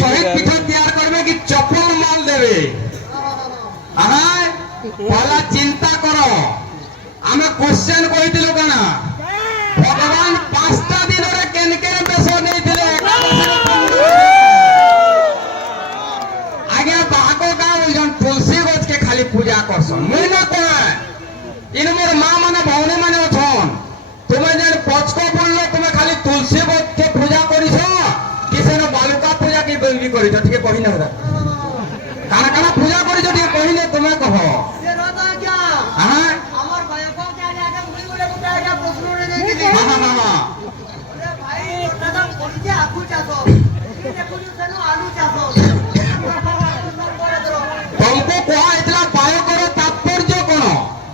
শহীদ পিঠা তৈরি করবে কি চপল মাল দেবে পহলা চিন্তা কর আমি কোশ্চেন কইতিলু কেন ভগবান 5টা দিনরে কেন কেন বেশ নেইতিলে আগে বাহাক গাঁ বলছন তুলসী গছ কে খালি পূজা করছন মুই না কয় ইন মোর মা মানে ভৌণী মানে অছন তুমি যেন পচক বললো তুমি খালি তুলসী গছ কে পূজা করিছ কি সেন বালুকা পূজা কি বেলবি করিছ ঠিক কহি না ওরা কানা কানা পূজা করিছ ঠিক কহিলে তুমি কহ আমার ভাইপো কে আগে মুই বলে কোটা আগে প্রশ্ন রে দেখি আরে ভাই দাদা বলছে আলু চাষ দেখুন কেন আলু চাষ তোমাকে কোয়া এতলা বায়ো করো তাৎপর্য কোন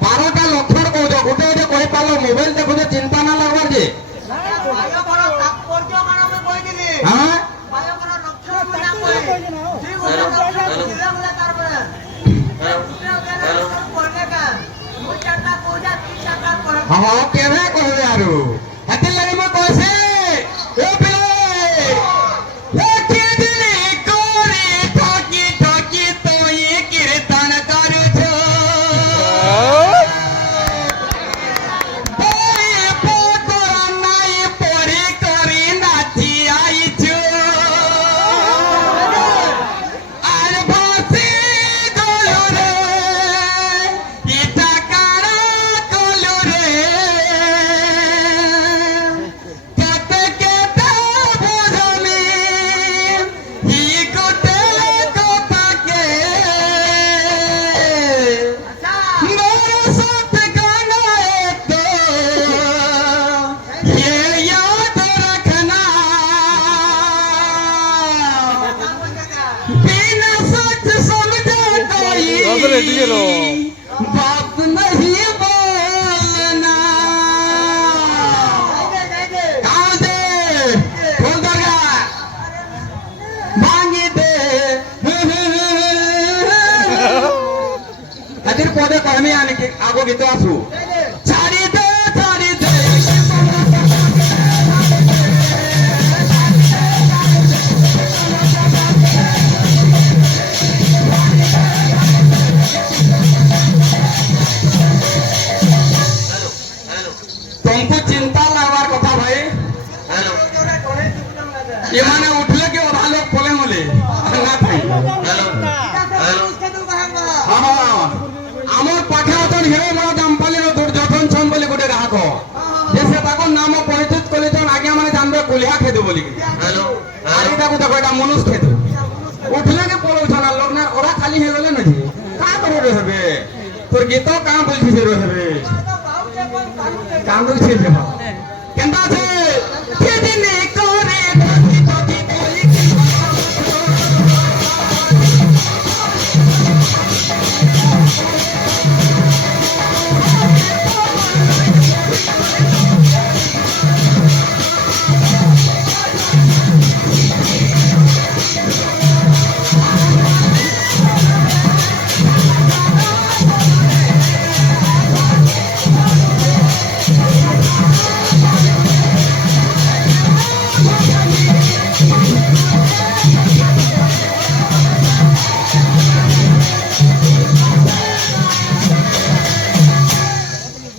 12টা লক্ষণ কইছ গোটে যে কই পালো মোবাইল দেখো যে চিন্তা না লাগবার যে বায়ো করো তাৎপর্য মানে আমি কই দিলি বায়ো করো লক্ষণ আমি না কই ঠিক আছে লক্ষণ দিলে বলে তারপরে কেবে কহবে আরো হাতে লাগি মই কইছে ও পিলে बात नहीं बोलना कहाँ से खोल दरगा मांगी दे हाजिर पौधे कहने आने के आगो गीतो आसू छाड़ी दे तुमको चिंता लगवार कथा भाई एमाने उठले के ओधा लोग बोले मोले ना भाई আমার পাঠা অতন হেরে বড় দাম পালে তোর যতন ছন বলে গোটে গ্রাহক দেশে তাকো নাম পরিচিত কলে তখন আগে মানে জানবে কলিহা খেতে বলি আর এটা কোথা কয়টা মনুষ খেতে উঠলে কে পড়ো ছনা লোক না ওরা খালি হয়ে গেলে নাকি কা করে হবে তোর গীত কা বলছিস রবে কান্দুছে যে কেনটা আছে কেদিনে করে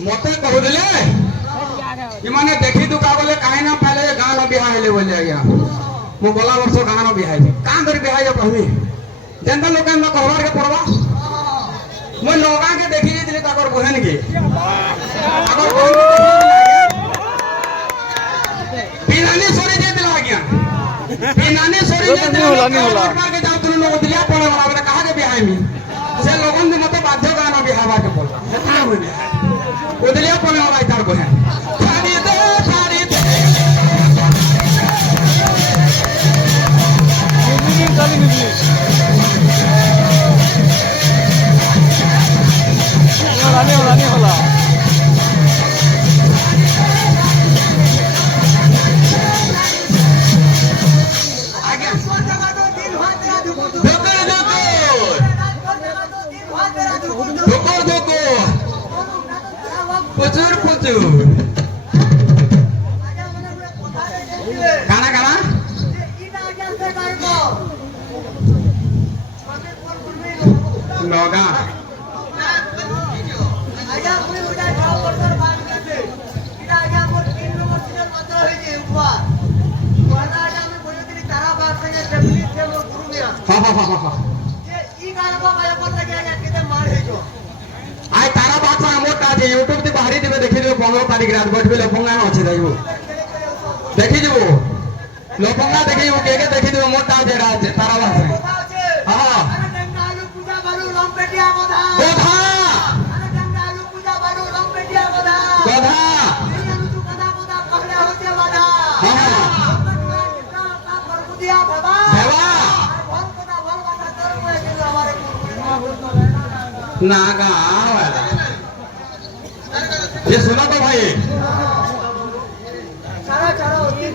मते कह दिले इमाने देखी तू का बोले काहे ना पहले गां ला बिहा हेले बोले आया मो गला वर्ष गां ना बिहा है का कर बिहा है कहबी जनता लोग हम कहवार के पड़वा मो लोगा के देखी दिले ताकर बहन के अगर बिनानी सोरी जे दिला गया बिनानी सोरी जे दिला के जाओ तुम लोग दिया पड़े वाला बोले कहा के बिहा में से लोगन ने मते बाध्य गां ना बिहा के बोलता कितना होने उदलिया पने वाला इतार बहन छाड़ी दे चाली निकली रानी होला आगे धोको पुचुर গাঁ আজ্ঞা মুই ওটা খাও বর্তর বাদ গেছে এটা আজ্ঞা মোর 3 নম্বর সিনের মাত্র হইছে উপহার ওটা আজ্ঞা আমি বলেছিলি তারা বাদ থেকে ফ্যামিলি ছে মোর গুরু মিয়া যে ই গান বাবা বল লাগে আজ্ঞা কেতে মার হইছো আই তারা বাচ্চা মোটা আছে ইউটিউব তে বাহারি দিবে দেখি দেব 15 তারিখ রাত বটবে লফঙ্গা আছে যাইব দেখি যাব লফঙ্গা দেখি ও কে দেখি দেব মোটা আছে আছে তারা বাচ্চা কথা আছে হ্যাঁ আরে গঙ্গা আলু পূজা বালু লম্পেটিয়া কথা কথা আরে গঙ্গা আলু পূজা বালু লম্পেটিয়া কথা কথা এই আলু তু কথা কথা कहले होते वाला হ্যাঁ का परबुदिया बाबा দেবা भल কথা भल কথা कर मैं के हमारे ना गाँव वाला ये सुना तो भाई सारा सारा होती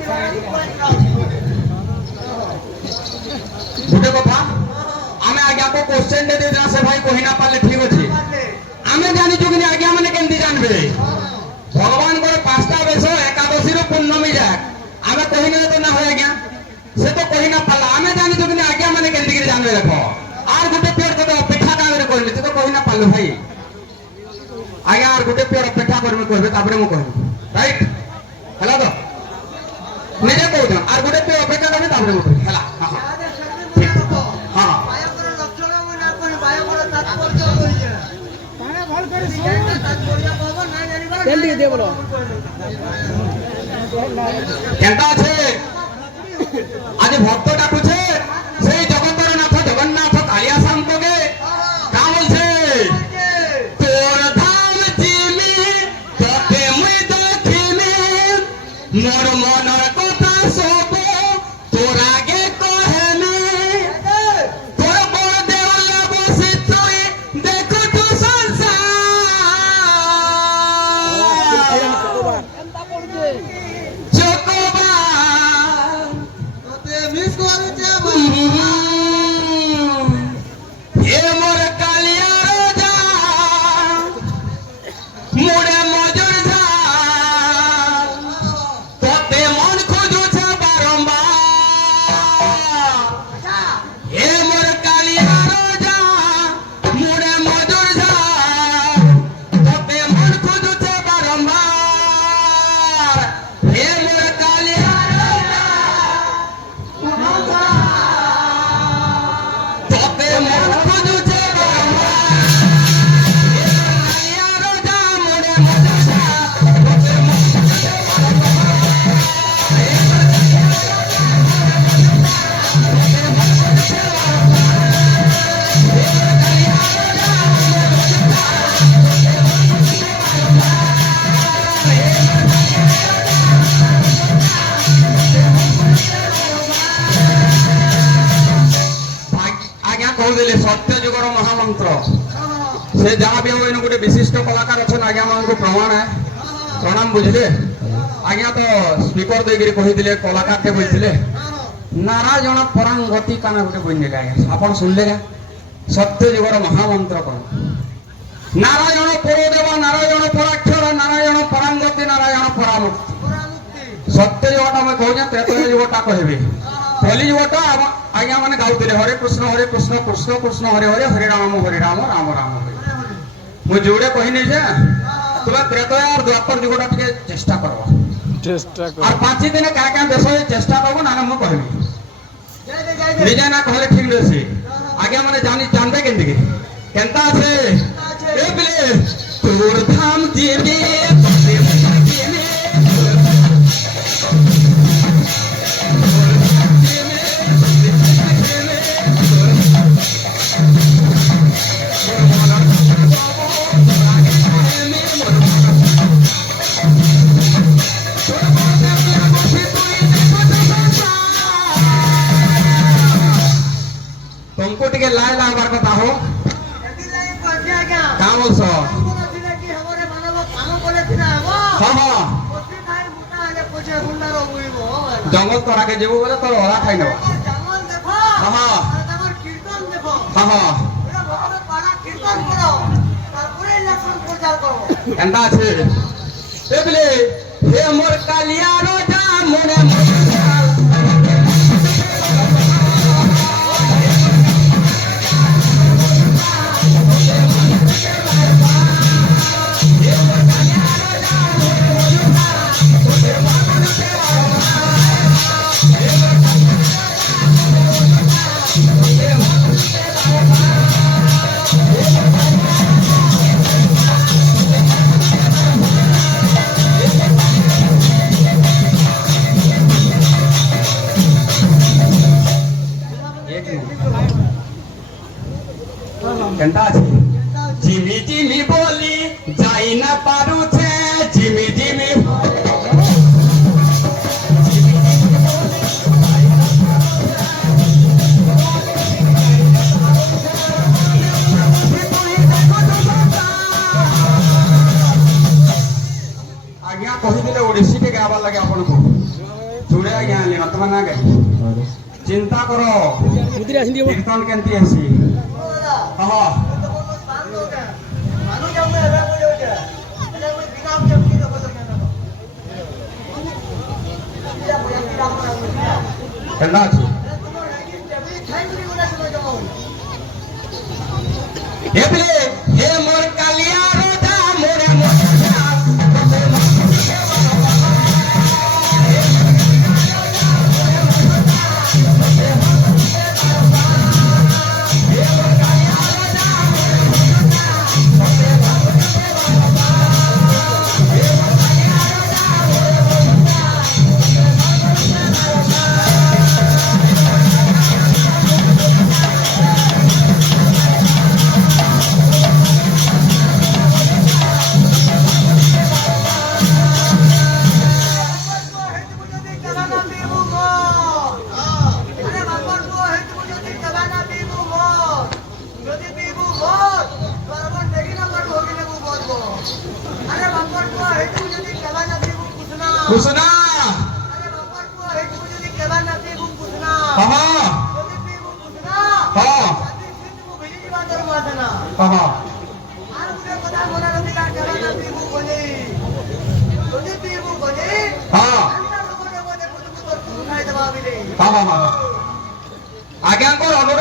गुटे কথা আমি আগে আপো কোশ্চেন দে দেনা সে ভাই কহি না পারলে ঠিক আছে আমি জানি যে কিনি আগে মানে কেমতি জানবে ভগবান করে পাঁচটা বেশ একাদশীর পূর্ণমী যাক আমি কহি না তো না হয় আজ্ঞা সে তো কহি না পারলা আমি জানি যে কিনি আগে মানে কেমতি করে জানবে দেখো আর গুটে পেয়ার কথা অপেক্ষা কামরে করলি তুই তো কহি না পারলো ভাই আগে আর গুটে পেয়ার অপেক্ষা করবে কইবে তারপরে মু কইব রাইট হেলা তো নিজে কইছ আর গুটে পেয়ার অপেক্ষা করবে তারপরে মু কইব হেলা হ্যাঁ হ্যাঁ বায়া করে লক্ষণ মনে কোন বায়া করে তাৎপর্য কইছে তারে ভাল করে তাৎপর্য পাবো না জানিবা জলদি দে বলো কেনটা আছে আজ ভক্ত ডাকুছে সেই জগতের নাথ জগন্নাথ কালিয়া শান্তকে কা বলছে তোর ধাম চিনি তোকে মুই দেখিনি মোর মনের কথা সব তোর আগে কহেনি তোর বড় দেওয়ালে বসে তুই দেখুছু সংসার চকোবার তোতে মিস করছে হে মোর কালিয়া রাজা মোরে মজুর ঝা তোতে মন খুঁজুছে বারম্বার হে মোর কালিয়া রাজা মোরে মজুর ঝা তোতে মন খুঁজুছে বারম্বার হে মোর কালিয়া রাজা তোতে মন খুঁজুছে বারম্বার কালিয়া রাজা মোরে মজুর ঝা তোতে মন খুঁজুছে আজ্ঞା କହୁଥିଲେ ସତ୍ୟ ଯୁଗର ମହାମନ୍ତ୍ର ସେ ଯାହା ବି ହଉ ଏଇନୁ ଗୋଟେ ବିଶିଷ୍ଟ କଳାକାର ଅଛନ୍ ଆଜ୍ଞା ମାନଙ୍କୁ ପ୍ରଣାମ ବୁଝିଲେ ଆଜ୍ଞା ତ ସ୍ପିକର ଦେଇକିରି କହିଥିଲେ କଳାକାରଟେ ବଇଥିଲେ ନାରାୟଣ ପରାଙ୍ଗତି କାନା ଗୋଟେ ବଇନେଲେ ଆଜ୍ଞା ଆପଣ ଶୁଣିଲେ ଗା ସତ୍ୟ ଯୁଗର ମହାମନ୍ତ୍ର କଣ ନାରାୟଣ ପରଦେବ ନାରାୟଣ ପରାକ୍ଷର ନାରାୟଣ ପରାଙ୍ଗତି ନାରାୟଣ ପରାମୁକ୍ତି ସତ୍ୟ ଯୁଗଟା ଆମେ କହୁଛେ ତ୍ରେତୟ ଯୁଗଟା କହିବେ କଲି ଯୁଗଟା ଆଜ୍ଞା ମାନେ ଗାଉଥିଲେ ହରେ କୃଷ୍ଣ କୃଷ୍ଣ କୃଷ୍ଣ ହରେ ହରେ ହରେ ରାମ ରାମ ରାମ ହରେ ମୁଁ ଯୋଉଟେ କହିନି ଯେ ତୁମେ ତ୍ରେତୟ আর দ্বাপর যুগটা ଟିକେ চেষ্টা করব চেষ্টা কর আর 5 দিনে কাঁ কাঁ দেশ চেষ্টা করব না ମୁଁ କହିବି জয় জয় জয় নিজে না कहले ঠিক রয়েছে আজ্ঞা মানে জানবে কেমতি কেনতা আছে এ বিলে তোর ধাম জিবে तुमको टिके लाए लावर কথা हो এদিন লাগে কইছে আজ্ঞা का बोलছ আমরা দিলে কি हमरे মানব কাম বলে দিনা হবো हाँ हाँ কোটি খাই মুটা হলে কোচে গুন্ডার হইব जंगल तोरा के जेबो बोले तोर ओला खाइ नबा জামান দেখো हाँ আর তোমার কীর্তন দেখো हाँ हाँ এটা ভগবান পাড়া কীর্তন করো তারপরে ইলেকশন প্রচার করো কেনতা আছে এ বিলে হে মোর কালিয়া রাজা মোরে মজুরা কেনটা আছে জিমি জিমি বলি যাই না পারুছে জিমি জিমি ଆଜ୍ଞା କହିଥିଲେ ଓଡ଼ିଶୀଟେ ଗାଇବାର ଲାଗି ଆପଣଙ୍କୁ ଯୋଡ଼େ ଆଜ୍ଞା ଆଣିଲି ନତମା ନା ଗାଇ ଚିନ୍ତା କର मुद्री आसिन दियो କୀର୍ତ୍ତନ କେମିତି ହେସି ହଁ କେନ୍ତା ଅଛି ଏ ପିଲେ ହେ ମୋର କାଲିଆ ରୋଜା ମୋରେ ঘোষণা ଆଜ୍ଞାଙ୍କର ଅନୁରୋଧ